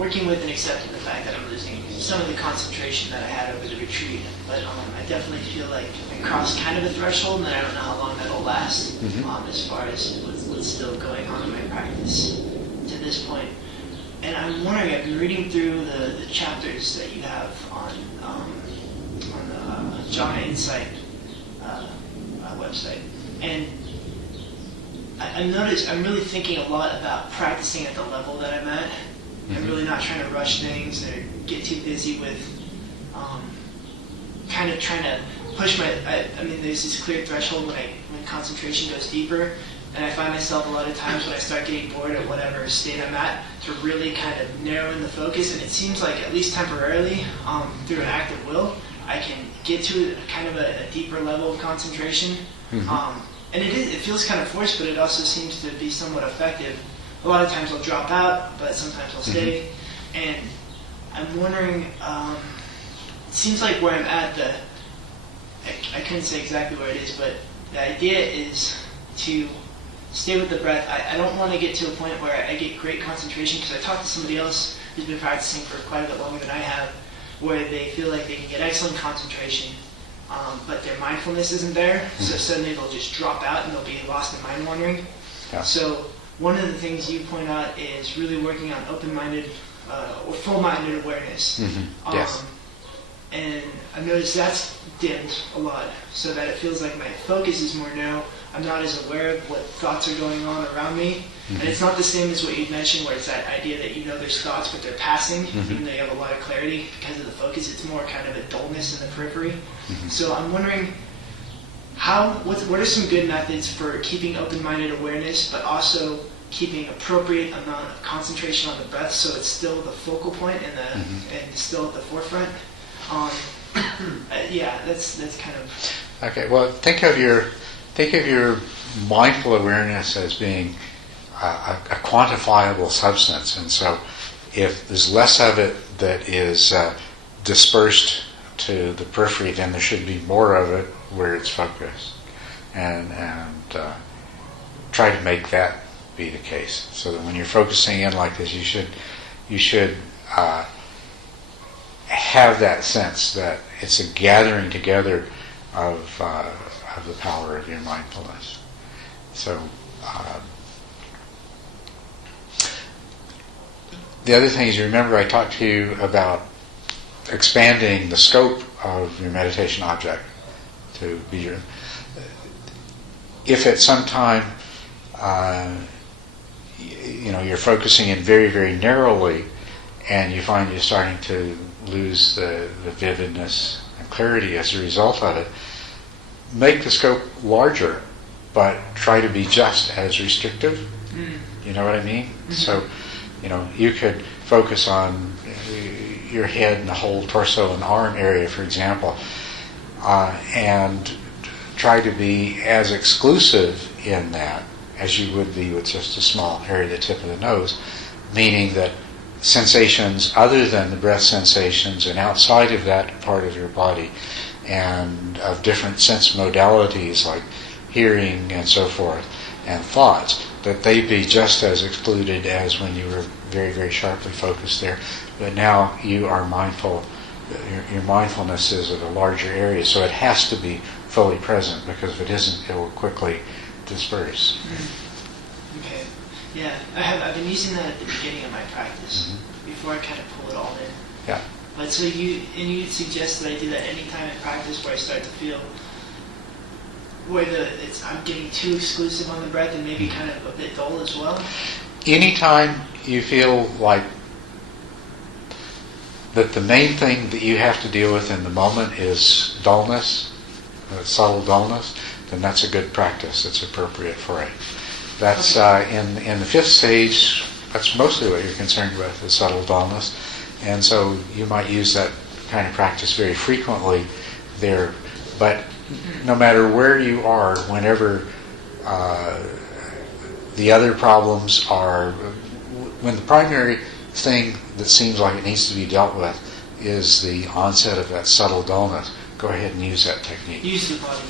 working with and accepting the fact that I'm losing some of the concentration that I had over the retreat. But I definitely feel like I crossed kind of a threshold, and I don't know how long that'll last as far as what's still going on in my practice to this point. And I'm wondering, I've been reading through the chapters that you have on the Jhana Insight website, and I've noticed I'm really thinking a lot about practicing at the level that I'm at. I'm really not trying to rush things or get too busy with kind of trying to push my. I mean, there's this clear threshold when concentration goes deeper, and I find myself a lot of times when I start getting bored at whatever state I'm at to really kind of narrow in the focus. And it seems like at least temporarily, through an act of will, I can get to kind of a deeper level of concentration. And it feels kind of forced, but it also seems to be somewhat effective. A lot of times I'll drop out, but sometimes I'll stay. And I'm wondering, it seems like where I'm at, I couldn't say exactly where it is, but the idea is to stay with the breath. I don't want to get to a point where I get great concentration, because I talked to somebody else who's been practicing for quite a bit longer than I have, where they feel like they can get excellent concentration, but their mindfulness isn't there, so suddenly they'll just drop out and they'll be lost in mind wandering. Yeah. So one of the things you point out is really working on open-minded or full-minded awareness. Yes. And I've noticed that's dimmed a lot, so that it feels like my focus is more narrow. I'm not as aware of what thoughts are going on around me. And it's not the same as what you mentioned, where it's that idea that you know there's thoughts, but they're passing, even though you have a lot of clarity because of the focus. It's more kind of a dullness in the periphery. So I'm wondering, what are some good methods for keeping open-minded awareness, but also keeping appropriate amount of concentration on the breath, so it's still the focal point and still at the forefront? Yeah, that's kind of. Okay. Well, think of your mindful awareness as being a quantifiable substance, and so if there's less of it that is dispersed to the periphery, then there should be more of it where it's focused, and try to make that be the case, so that when you're focusing in like this, you should have that sense that it's a gathering together of the power of your mindfulness. So the other thing is, you remember I talked to you about expanding the scope of your meditation object to be your. If at some time you're focusing in very, very narrowly, and you find you're starting to lose the vividness and clarity as a result of it, make the scope larger, but try to be just as restrictive. You know what I mean? So, you could focus on your head and the whole torso and arm area, for example, and try to be as exclusive in that as you would be with just a small area, the tip of the nose, meaning that sensations other than the breath sensations and outside of that part of your body, and of different sense modalities like hearing and so forth, and thoughts, that they be just as excluded as when you were very, very sharply focused there. But now you are mindful, your mindfulness is of a larger area, so it has to be fully present, because if it isn't, it will quickly disperse. Okay. Yeah, I've been using that at the beginning of my practice, before I kind of pull it all in. Yeah. But so you suggest that I do that any time in practice where I start to feel where I'm getting too exclusive on the breath and maybe kind of a bit dull as well? Anytime you feel like that the main thing that you have to deal with in the moment is dullness, subtle dullness, then that's a good practice. It's appropriate for it. That's in the fifth stage. That's mostly what you're concerned with, is subtle dullness, and so you might use that kind of practice very frequently there. But no matter where you are, whenever the other problems are, when the primary thing that seems like it needs to be dealt with is the onset of that subtle dullness, go ahead and use that technique. Use the body.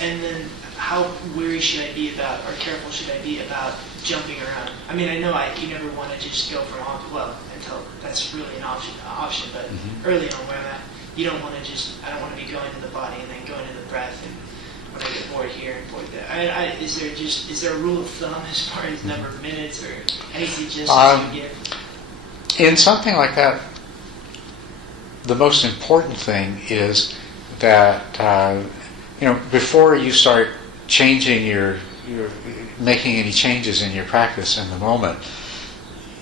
And then how weary should I be about, or careful should I be about jumping around. I mean, I know you never want to just go from until that's really an option, but early on where I'm at, you don't want to I don't want to be going to the body and then going to the breath, and when I get bored here and bored there. Is there a rule of thumb as far as number of minutes or any suggestions you give? In something like that, the most important thing is that before you start changing making any changes in your practice in the moment,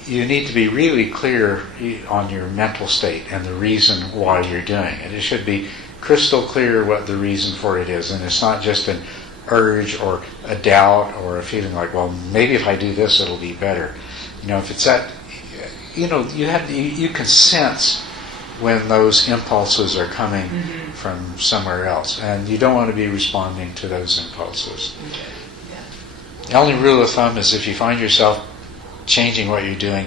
you need to be really clear on your mental state and the reason why you're doing it. It should be crystal clear what the reason for it is, and it's not just an urge or a doubt or a feeling like, well, maybe if I do this it'll be better. If it's that, you can sense when those impulses are coming from somewhere else, and you don't want to be responding to those impulses. Okay. Yeah. The only rule of thumb is if you find yourself changing what you're doing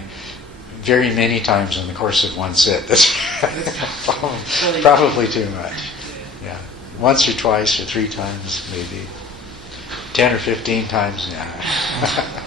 very many times in the course of one sit, that's probably too much. Yeah. Once or twice or 3 times, maybe. 10 or 15 times, yeah.